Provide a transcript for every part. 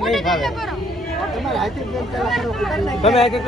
નહીં ભાવે તમે આ કે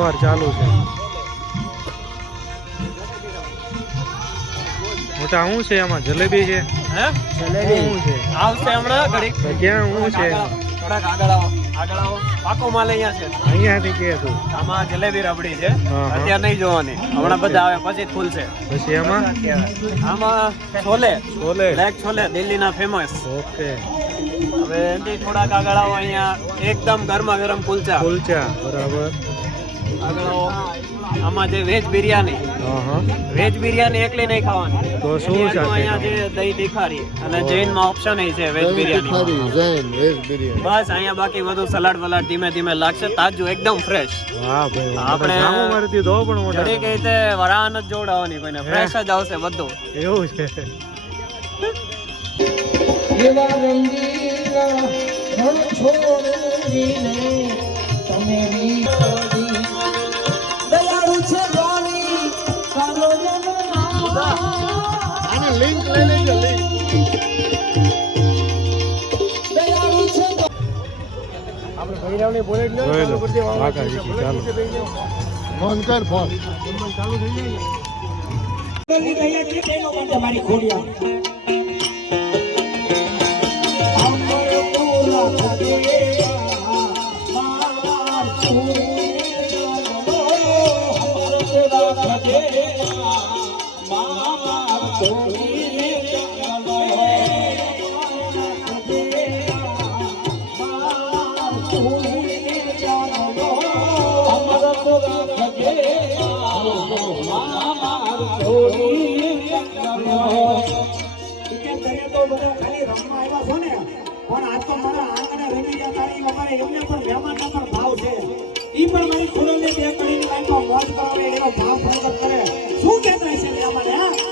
વાર ચાલુ છે મોટા શું છે આમાં જલેબી છે હે જલેબી શું છે આવશે હમણાં ઘડીક ક્યાં શું છે થોડાક આગળ આવો પાકો માલ અહીંયા છે અહીંયાથી કે તું આમાં જલેબી રબડી છે અત્યારે નહીં જોવાની હમણાં બધા આવે પછી જ ખુલશે પછી આમાં છોલે છોલે બ્લેક છોલે દિલ્હીના ફેમસ ઓકે હવે એથી થોડાક આગળ આવો અહીંયા એકદમ ગરમા ગરમ કુલચા બરાબર આગળ આવો આમાં જે વેજ બિરયાની એકલી નહીં ખાવાની તો શું છે અહીંયા જે દહીં તીખારી અને જૈન માં ઓપ્શન છે વેજ બિરયાની બસ અહીંયા બાકી બધું સલાડ વલાડ ધીમે ધીમે લાગશે તાજું એકદમ ફ્રેશ વાહ ભાઈ આપણે જામો મારી દીધો પણ મોટા ઘડી કઈ રીતે વરાન જ જોડાવાની કોઈને ફ્રેશ જ આવશે બધું એવું છે એવા રંગીલા ઘર છોડીને તમે દયાળુ છે વાણી કાલો આને લિંક લઈ લેજો લિંક દયાળુ છે આપણે ભૈરવની બોલે જ ચાલુ કરી દે વાકા જી ચાલો ફોન કર ફોન ચાલુ થઈ જાય ને દયા કે તેનો માટે મારી ખોડિયા પણ આજ તો મારા આંગણે રમી ગયા તારી અમારે એમને પણ મહેમાનનો પણ ભાવ છે ઈ પણ મારી ખુડોને બે કડીની લાઈનમાં મોજ કરાવે એનો ભાવ પ્રગટ કરે શું કહેતા છે મહેમાન હા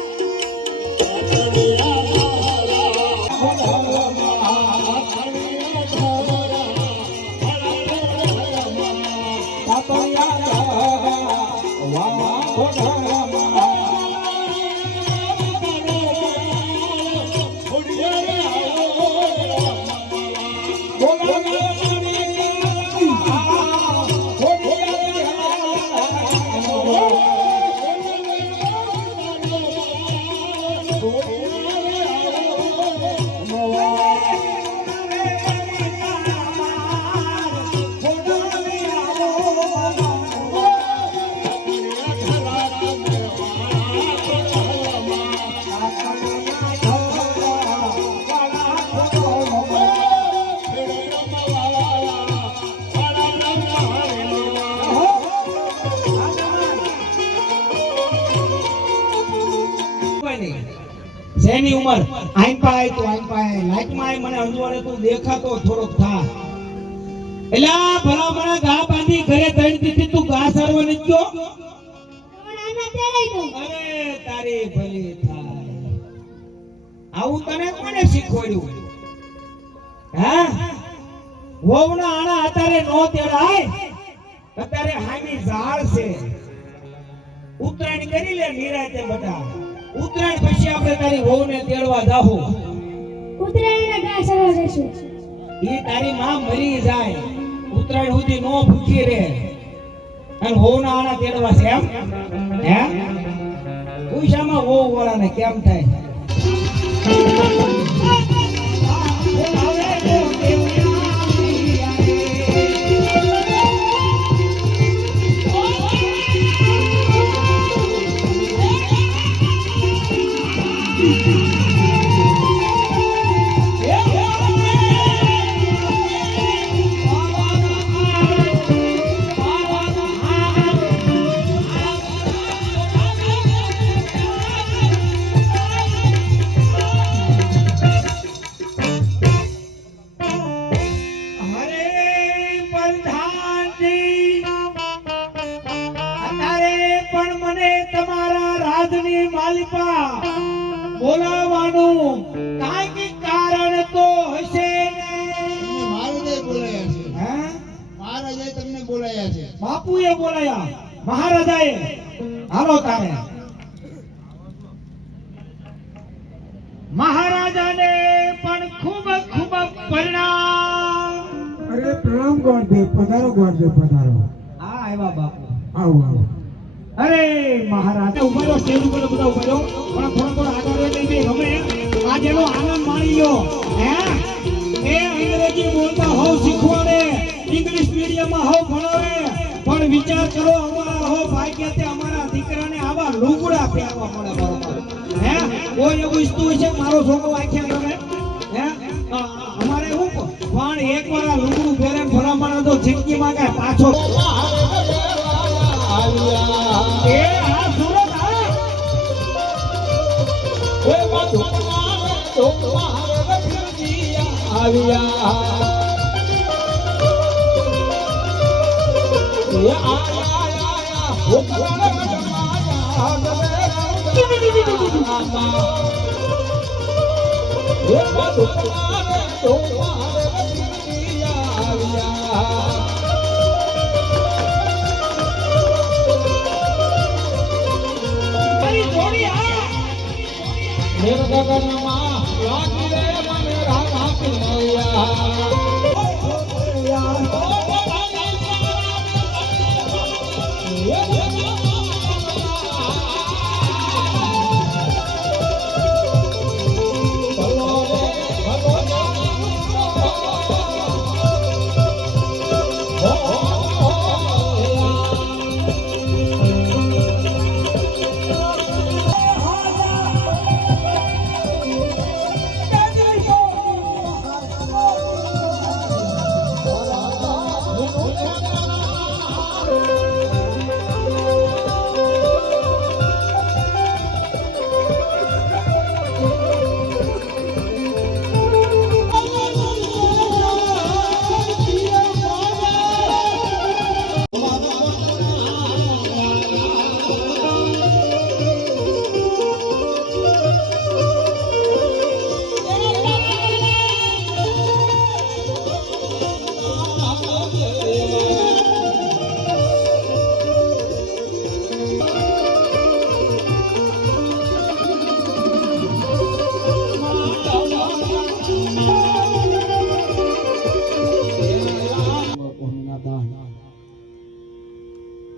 જેની ઉંમર આઈન પાય તો આઈન પાય લાઈક માં મને અંજવાડે તું દેખાતો થોડોક થા એલા ભલા મને ગા બાંધી ઘરે દઈ દીધી તું ગા સારવા નથી ગયો અરે તારી ભલી થાય આવું તને કોને શીખવાડ્યું હા વોવના આણા અત્યારે નો તેડાય અત્યારે હામી ઝાડ છે ઉત્તરાયણ કરી લે નિરાતે બટા ઉત્તરાયણ પછી આપણે તારી વહુને તેડવા જાહુ ઉત્તરાયણના ગા સરવા જશું ઈ તારી માં મરી જાય ઉત્તરાયણ સુધી નો ભૂખી રહે અને વહુના આણા તેડવા છે એમ હે પૂછામાં વહુ વાળાને કેમ થાય બોલાવાનું કાંઈક કારણ તો હશે ને મહારાજે બોલાયા છે હે મહારાજે તમને બોલાયા છે બાપુએ બોલાયા મહારાજાએ હાલો તારે મહારાજાને પણ ખૂબ ખૂબ પ્રણામ અરે પ્રણામ ગોળદેવ પધારો પધારો આ આવ્યા બાપુ આવો આવો અરે મહારાજ ઉભો સ્ટેજ ઉપર બધા ઉભો પણ થોડો આગળ લઈ ગમે આ જેનો આનંદ માણી લ્યો હે એ અંગ્રેજી બોલતા હોવ શીખવાડે ઇંગ્લિશ મીડિયમમાં હોવ ભણાવે પણ વિચાર કરો અમારા હો ભાગ્ય તે અમારા દીકરાને આવા લુગડા પહેરવા મળે બરોબર હે કોઈ એવું ઈચ્છતું હોય છે મારો છોકરો આખ્યા ગમે હે અમારે હું પણ એકવાર આ લુગડું પહેરે ભલામણ તો જિંદગીમાં કાંઈ પાછો એ આ સુરત આ ઓય બાતો મારે તો મારે રખજી આવ્યા એ આયા હુકરાને જમાયા એ બાતો મારે તો મારે રખજી આવ્યા મેર ગગનમાં લાગી રે મને રાધા પિનૈયા ભલો રે ભલો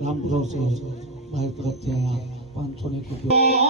રામપુરો છે ભાઈ તરફથી અહીંયા 501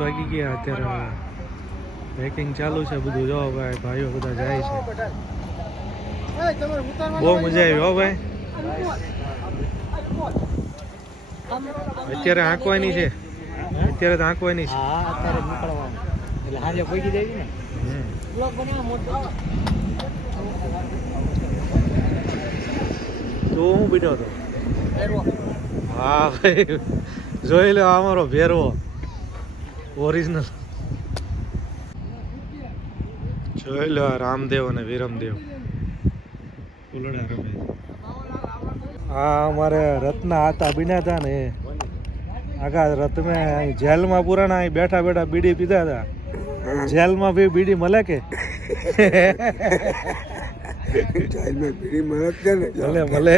વાગી ગયા અત્યારે પેકિંગ ચાલુ છે બધું. જો ભાઈ ભાઈઓ બધા જાય છે. બહુ મજા આવી હો ભાઈ. અત્યારે આંકવાની છે. અત્યારે તો આંકવાની છે. હા અત્યારે નીકળવાનું એટલે હાજે પહોંચી જાય ને બ્લોગ બનાવ મોટો તો હું બીડો હતો. હા ભાઈ જોઈ લો અમારો ભેરવો ઓરિજિનલ. જોઈ લો રામદેવ અને વિરમદેવ ઉલડા રમે. હા અમારે રથના હાથા બીના હતા ને આગા રથ મેં જેલમાં પુરાણા અહીં બેઠા બેઠા બીડી પીધા હતા. જેલમાં भी बीड़ी મળે કે મળે મળે.